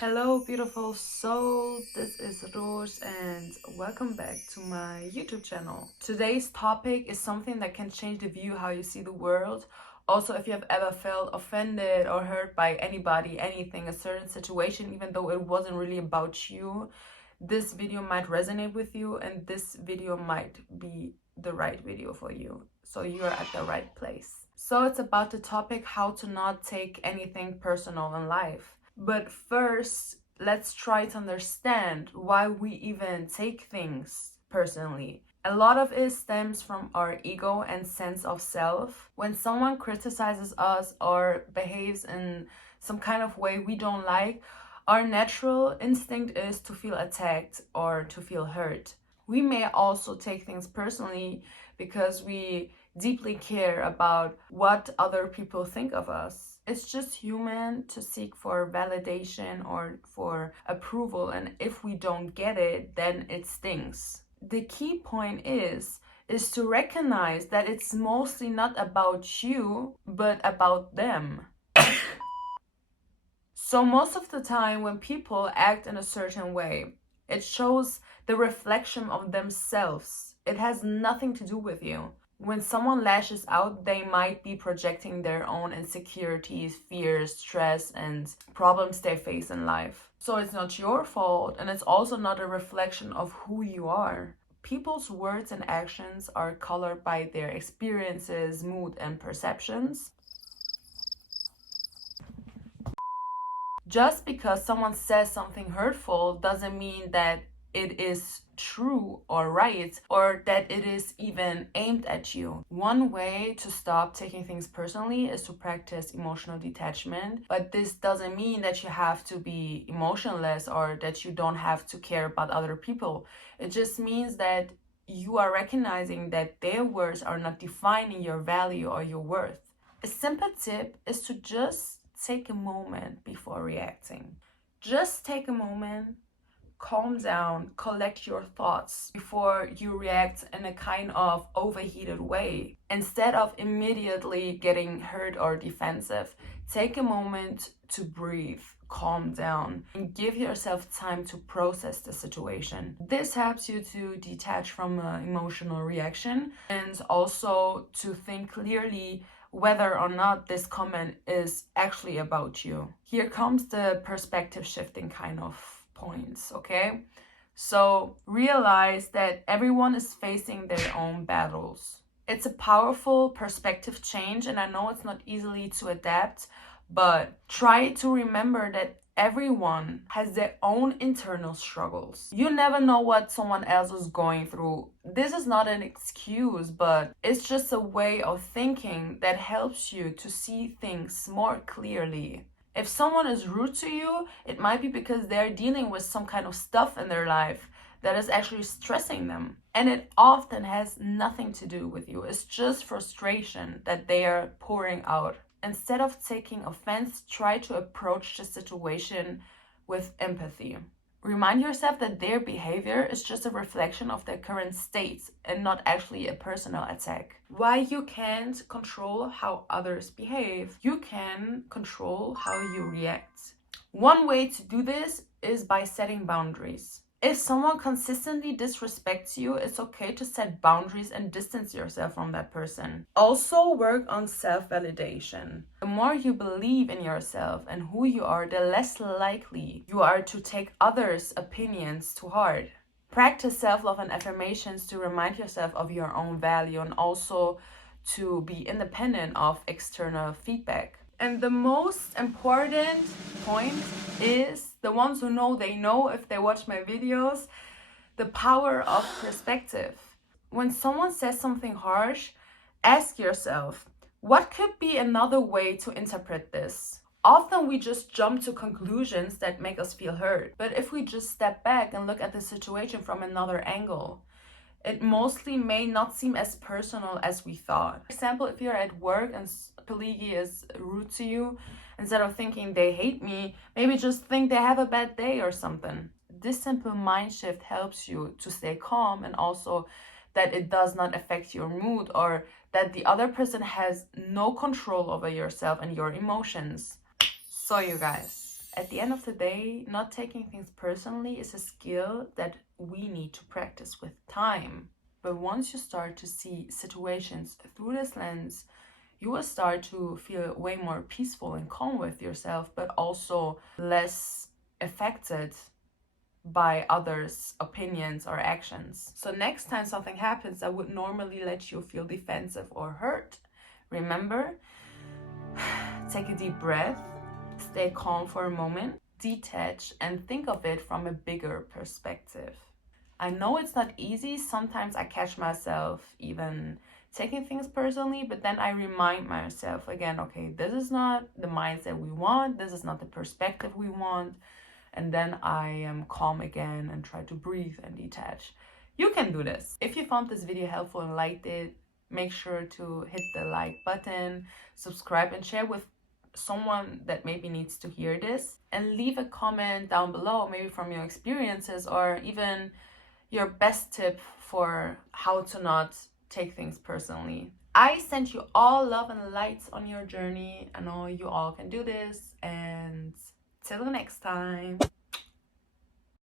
Hello, beautiful soul. This is Rozh, and welcome back to my YouTube channel. Today's topic is something that can change the view how you see the world. Also, if you have ever felt offended or hurt by anybody, anything, a certain situation, even though it wasn't really about you, this video might resonate with you, and this video might be the right video for you. So you are at the right place. So it's about the topic how to not take anything personal in life. But first, let's try to understand why we even take things personally. A lot of it stems from our ego and sense of self. When someone criticizes us or behaves in some kind of way we don't like, our natural instinct is to feel attacked or to feel hurt. We may also take things personally because we deeply care about what other people think of us. It's just human to seek for validation or for approval, and if we don't get it, then it stings. The key point is to recognize that it's mostly not about you, but about them. So most of the time when people act in a certain way, it shows the reflection of themselves. It has nothing to do with you. When someone lashes out, they might be projecting their own insecurities, fears, stress, and problems they face in life. So it's not your fault, and it's also not a reflection of who you are. People's words and actions are colored by their experiences, mood, and perceptions. Just because someone says something hurtful doesn't mean that it is true or right or that it is even aimed at you. One way to stop taking things personally is to practice emotional detachment, but this doesn't mean that you have to be emotionless or that you don't have to care about other people. It just means that you are recognizing that their words are not defining your value or your worth. A simple tip is to just take a moment before reacting. Just take a moment, calm down, collect your thoughts before you react in a kind of overheated way. Instead of immediately getting hurt or defensive, take a moment to breathe, calm down, and give yourself time to process the situation. This helps you to detach from an emotional reaction and also to think clearly whether or not this comment is actually about you. Here comes the perspective shifting kind of points, okay? So realize that everyone is facing their own battles. It's a powerful perspective change, and I know it's not easily to adapt, but try to remember that everyone has their own internal struggles. You never know what someone else is going through. This is not an excuse, but it's just a way of thinking that helps you to see things more clearly. If someone is rude to you, it might be because they're dealing with some kind of stuff in their life that is actually stressing them. And it often has nothing to do with you. It's just frustration that they are pouring out. Instead of taking offense, try to approach the situation with empathy. Remind yourself that their behavior is just a reflection of their current state and not actually a personal attack. Why you can't control how others behave, you can control how you react. One way to do this is by setting boundaries. If someone consistently disrespects you, it's okay to set boundaries and distance yourself from that person. Also, work on self-validation. The more you believe in yourself and who you are, the less likely you are to take others' opinions to heart. Practice self-love and affirmations to remind yourself of your own value and also to be independent of external feedback. And the most important point is the ones who know, they know if they watch my videos, the power of perspective. When someone says something harsh, ask yourself, what could be another way to interpret this? Often we just jump to conclusions that make us feel hurt. But if we just step back and look at the situation from another angle, it mostly may not seem as personal as we thought. For example, if you're at work and colleague is rude to you, instead of thinking they hate me, maybe just think they have a bad day or something. This simple mind shift helps you to stay calm and also that it does not affect your mood or that the other person has no control over yourself and your emotions. So you guys, At the end of the day, not taking things personally is a skill that we need to practice with time. But once you start to see situations through this lens, you will start to feel way more peaceful and calm with yourself, but also less affected by others' opinions or actions. So next time something happens that would normally let you feel defensive or hurt, remember, take a deep breath, stay calm for a moment, detach, and think of it from a bigger perspective. I know it's not easy. Sometimes I catch myself even taking things personally, but then I remind myself again, okay, this is not the mindset we want, this is not the perspective we want. And then I am calm again and try to breathe and detach. You can do this. If you found this video helpful and liked it, make sure to hit the like button, subscribe, and share with someone that maybe needs to hear this. And leave a comment down below, maybe from your experiences or even your best tip for how to not take things personally. I send you all love and lights on your journey. I know you all can do this, and till next time.